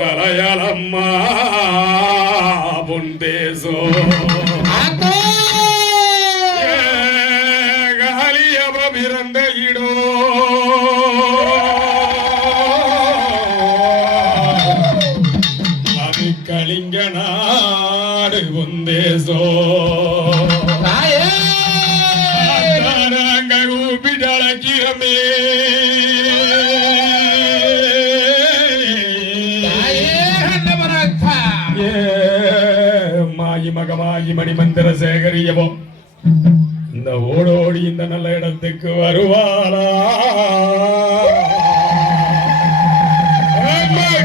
மலையாளம்மா பொந்தேசோ காலியவ பிறந்த இடோ அது கலிங்க நாடு பொந்தேசோ மகமாகி மணிமந்திர சேகரியவோ இந்த ஓடோடி இந்த நல்ல இடத்துக்கு வருவாளா?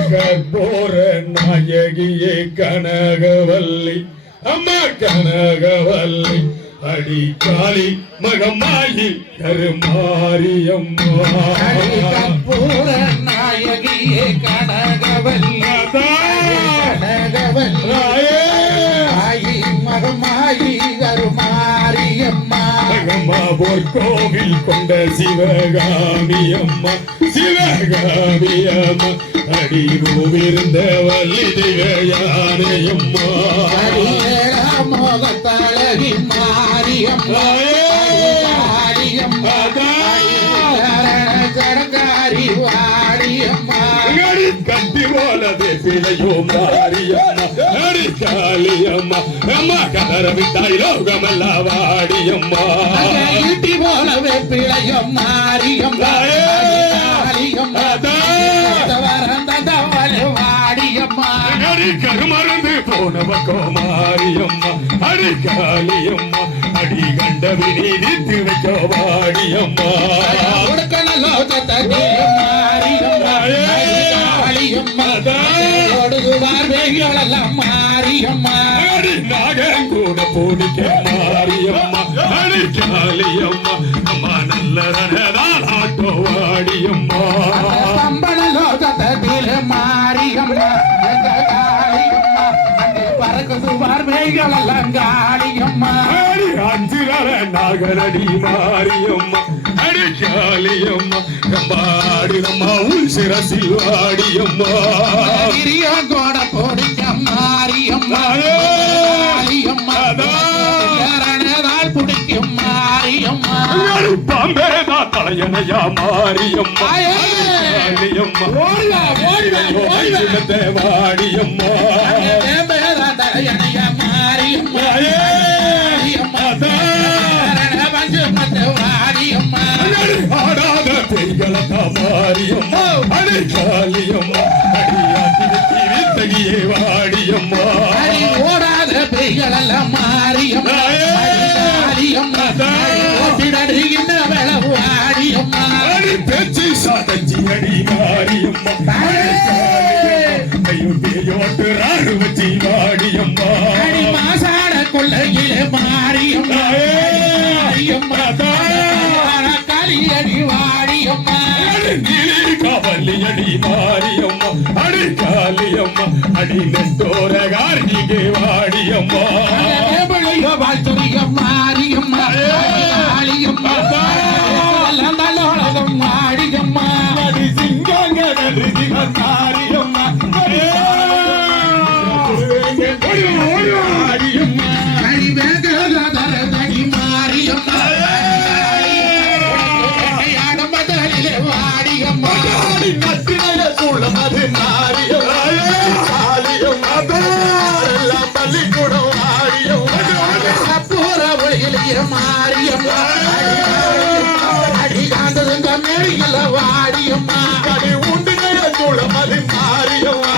கற்பூர நாயகியே கனகவல்லி அம்மா கனகவல்லி அடி காளி மகமாயி கருமாரியம்மா கற்பூர நாயகியே கனகவல்லி கனகவல்லி மகமாயி கருமாரியம்மா அம்மா பொற்கோவில் கொண்ட சிவகாமி அம்மா சிவகாமி அம்மா அடிவிருந்த வள்ளி திகயானையம்மா மோகத்தழகி மாரியம்மா ஜடங்காரி வாரியம்மா கட்டி போலதே பிழையோ மாரியம்மா காளியம்மா அம்மா கதற விட்டாய் லோகமல்ல வாடியம்மா இட்டி போலவே பிழையும் மாரியம்மா காளியம்மா வாடியம்மா கருமருந்து போனவக்கோ மாரியம்மா அடி காளியம்மா அடி கண்டவினி நிறுத்தி வைக்கோ வாடியம்மா மாரியம்மா நாகங்கூட போடிக்க மாரியம்மா அடி காளியம்மா அம்மா நல்ல ஆட்டோ வாடியம்மா பம்பள லோகத்தில் மாரியம்மா காளியம்மா பறக்குது பார்வைகளெல்லாம் காளியம்மா அஞ்சு நாகரடி மாரியம்மா அடி காளியம்மா கம்பாடியம்மா உள் சிரசில் வாடியம்மா கோட போடிக்க மாரியம்மா காளியம்மா பிடிக்கும் மாரியம்மா பாம்பேதா தலையனையா மாரியம்மா காளியம்மா வாடியம்மா தலையனையா மாரியம்மா வாடியம்மா ஆடாத பெய்களத்தா மாரியம்மா அடி காளியம்மா அடியாத்தியே வாடியம்மா ஓடாத பெய்களெல்லாம் மாரியம்மா வாடியம்மா பேச்சு சாதஞ்சி அடி மாரியம்மா கையோட்டு ராணுவச்சி வாடியம்மா மாசாட கொள்ளையிலே மாரியம்மா காளியடி வாடியம்மா காவலி அடி மாரியம்மா அடி காளியம்மா அடி நெட்டோர கார்த்திகை வாடியம்மா வாழ்த்துறிய மாரியம்மா காளியம்மா மாடியம்மா அடி சிங்காங்க மாரியம்மா மாரியம்மா கடி வேகதர தடி மாரியம்மா வாடியம்மா நத்தின சூழம் அது மாரியம்மா காளியம்மா எல்லாம் பள்ளிக்கூடம் வாடியம்மா பூர ஒளியில மாரியம்மா அடி காந்ததுங்க மேடியில் வாடியம்மா அடி உண்டுகைய சூழம் அது மாரியம்மா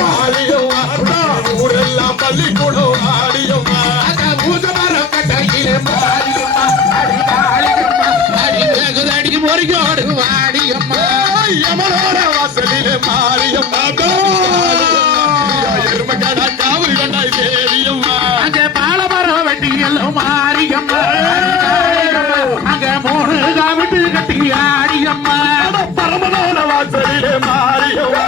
காளியம்மா ஊரெல்லாம் பள்ளிக்கூடம் வாடியம்மா பூசமரம் கட்டையில மாரியம்மா அடி காளியம்மா அடி வெகுதடி முறியோடு வாடியம்மா யமனோட வாசலிலே மாரியம்மா எருமக்கட காவல் கொண்டாய் தேவியம்மா அங்க பாலமரம் வெட்டியல் மாரியம்மா அங்க மூணு காவிட்டு கட்டி ஆடியம்மா பரமனோட வாசலிலே மாரியம்மா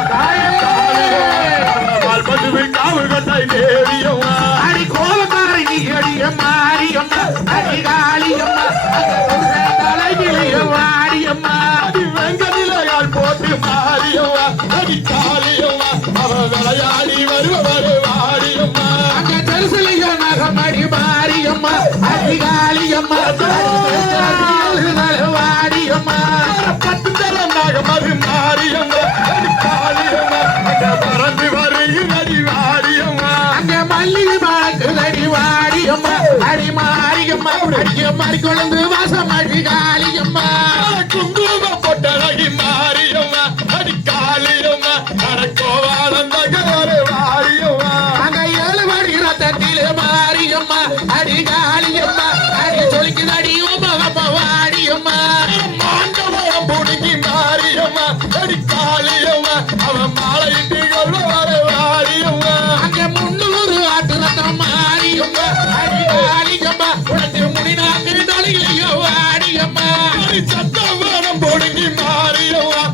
காவல் கொண்டாய் தேவியம்மா அடி கோலக்காரை அடிய மாரியம்மா அடி காளியம்மா தலைவிலைய மாரியம்மா வாடியம்மா பத்து தரம் நாகமது மாரியம்மா அடி காளியம்மா அங்க பறந்து வருகிறடி வாடியம்மா அங்க மல்லிகை மணக்குதடி வாடியம்மா அடி மாரியம்மா அடிக்க மாறி கொழுந்து வாசம் அடி காளியம்மா குங்கும பொட்டழகி மாரியம்மா அடி காளியம்மா அட கோவாளம் தகவரு வாரியம்மா அங்க ஏழு மணி ரத்தத்திலே மாரியம்மா அடி காளியம்மா அடி சொல்லிக்குதடி உபகப்ப வாடியம்மா மாண்டவரம் புடுங்கி மாரியம்மா அடி காளியம்மா அவன் மாலையிட்டு கொள்வரு வாரியம்மா அங்க 300 ஆட்டு ரத்தம் மாரியம்மா அடி காளியம்மா உனக்கு முடினாக்கு தலையிலையோ வாடியம்மா அடி சத்தவரம் புடுங்கி மாரியம்மா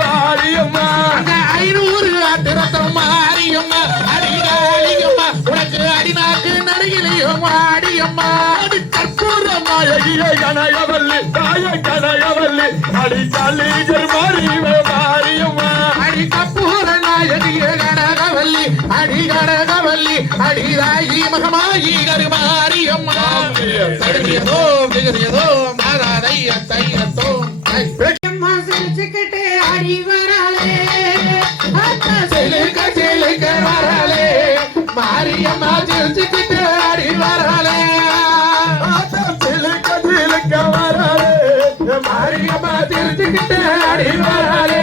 வாரியம்மா அங்க 500 ஆட்டு ரத்தம் மாரியம்மா அடி காளியம்மா உனக்கு அடிநாக்கு நடுகிலையோ வாடியம்மா அடி கற்பூர நாயகிய கனகவல்லி தாய கனகவல்லி அடி காளிகர் மாரியம்மா அடி கப்பூர நாயகிய கனகவல்லி அடி கனகவல்லி அடி ராயி மகமாயி கருமாரியம்மா திகதியதோ திகதியதோ மாதாதைய தையத்தோ அம்மா சிரிச்சுக்கிட்டே ஆடி வராளே அத்தா செலுக்க செலுக்க வராளே மாரியம்மா சிரிச்சுக்கிட்டு ஆடி வராளே சிலுக்க சிலுக்க வராளே மாரியம்மா சிரிச்சுக்கிட்டு ஆடி வராளே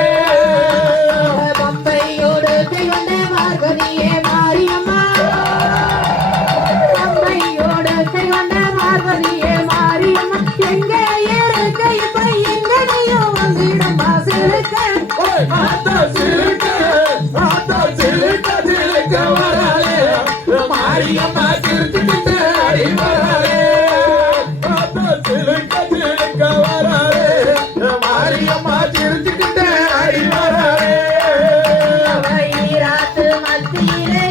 பம்பையோடு கைவந்த பார்வதியே மாரியம்மா பம்பையோடு கைவந்த பார்வதியே மாரியம்மா எங்க இருக்க இப்ப எங்க நீயும் வந்திடம்மா சிலுக்க சிலுக்க வராளே மாரியம்மா சிரிச்சுக்கிட்டு ஆடி வராளே மாரியம்மா சிரிச்சுக்கிட்டு ஆடி வராளே ஈராத்து மத்தியிலே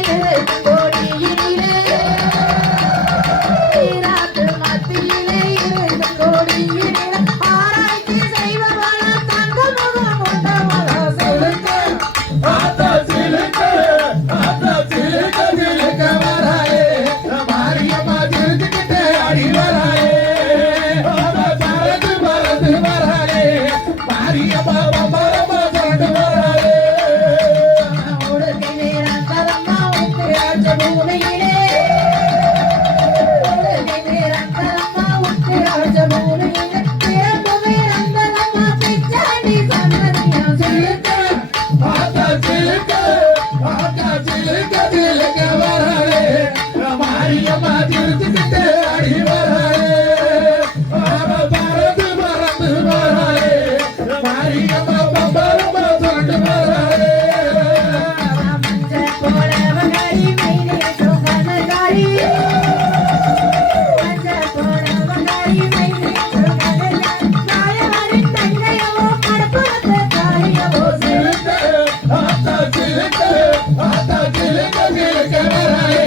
கோடியிலே ஈராத்து மத்தியிலே கோடியிலே ஆராய்ச்சி செய்வவள தங்க முகம் கொண்டவள சிலுக்க மாரியம்மா சிரிச்சுக்கிட்டு ஆடி வராளே பறந்து பறந்து வராளே மாரியம்மா பம்பரமா பறந்து வராளே உடுக்கை வீரந்தரம்மா உக்கு ஆட்ச பூமியிலே உடுக்கை வீரந்தரம்மா உக்கு ஆட்ச பூமியிலே பிறப்பு வீரந்தரம்மா பிச்சாண்டி சந்ததியா சிலுக்க சிலுக்க வராளே மாரியம்மா சிரிச்சுக்கிட்டு ஆடி வராளே பறந்து பறந்து வராளே மாரியம்மா பம்பரமா பறந்து வராளே மஞ்ச போடவகாரி மைனே சுகனகாரி மஞ்ச போடவகாரி மைனே சுகனகாரி நாயவரி தங்கையவோ கடப்புறத்து காரியவோ சிலுக்க சிலுக்க வராளே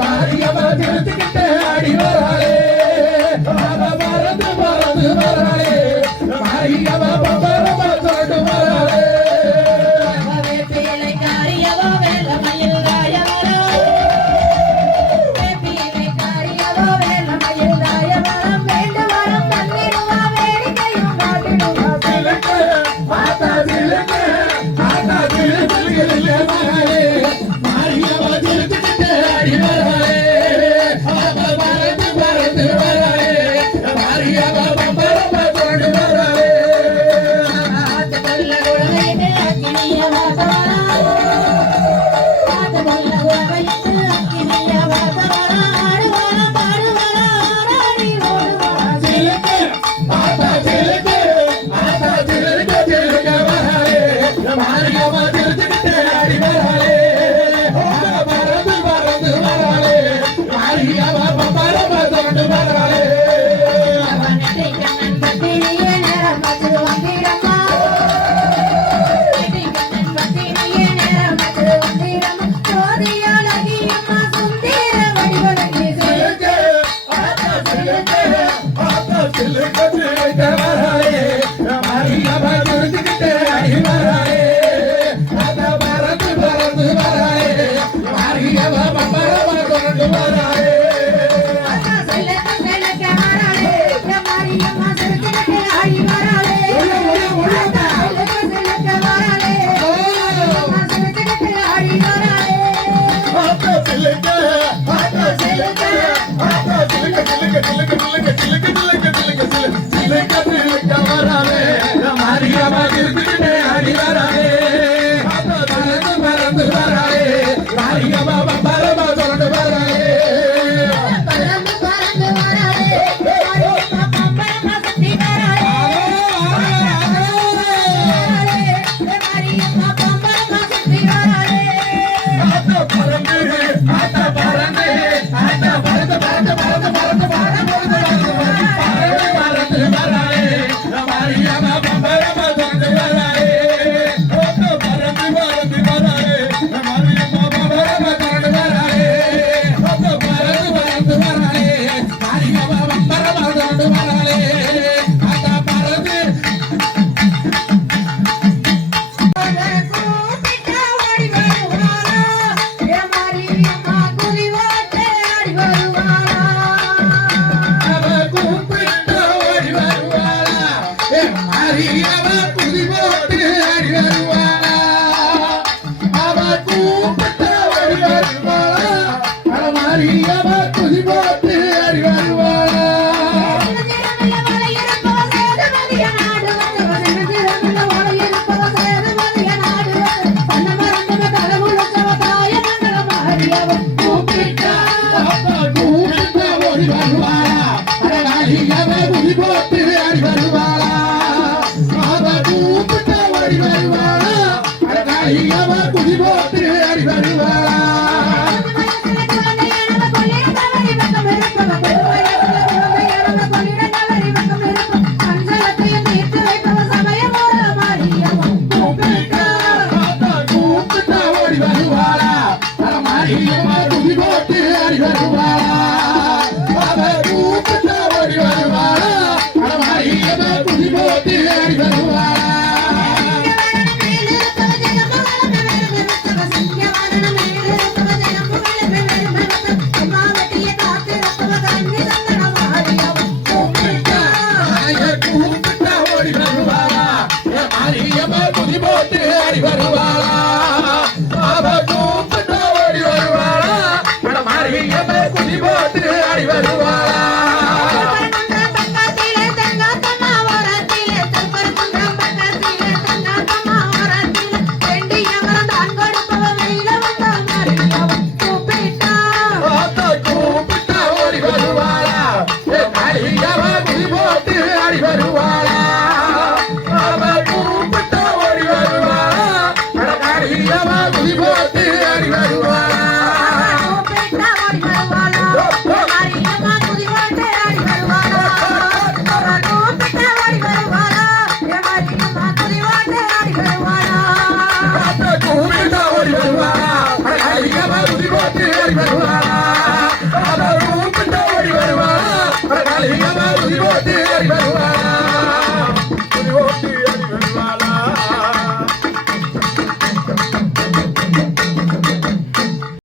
மாரியம்மா சிரிச்சுக்கிட்டு ஆடி வராளே பறந்து பறந்து வராளே மாரியம்மா பம்பரமா பறந்து வராளே வேப்பிலை காரியவோ வேலமயில் ராயவரோ வேப்பிலை காரியவோ வேலமயில் ராயவரம் வேண்டு வரம் தந்திடுவா வேடிக்கையும் காட்டிடுவா சிலுக்க மாரியம்மா சிரிச்சுக்கிட்டு ஆடி வராளே பறந்து பறந்து வராளே மாரியம்மா பம்பரமா பறந்து வராளே ஆத்து கொல்ல குழவையிட்டு அக்கினிய வாசவரா ஆத்து கொல்ல குழவையிட்டு அக்கினிய வாசவரா ஆடுவாரா பாடுவாரா ஆராடி ஓடுவாரா சிலுக்க சிலுக்க வராளே மாரியம்மா சிரிச்சுக்கிட்டு ஆடி வராளே பறந்து பறந்து வராளே மாரியம்மா பம்பரமா பறந்து வராளே அவனத்தை கண்ணன் பத்தினியே நேரம் பார்த்து வந்திடம்மா கண்ணன் பத்தினியே நேரம் பார்த்து வந்திடம்மா ஜோதியாளகியம்மா சுந்தர வடிவழகி சிலுக்க சிலுக்க வராளே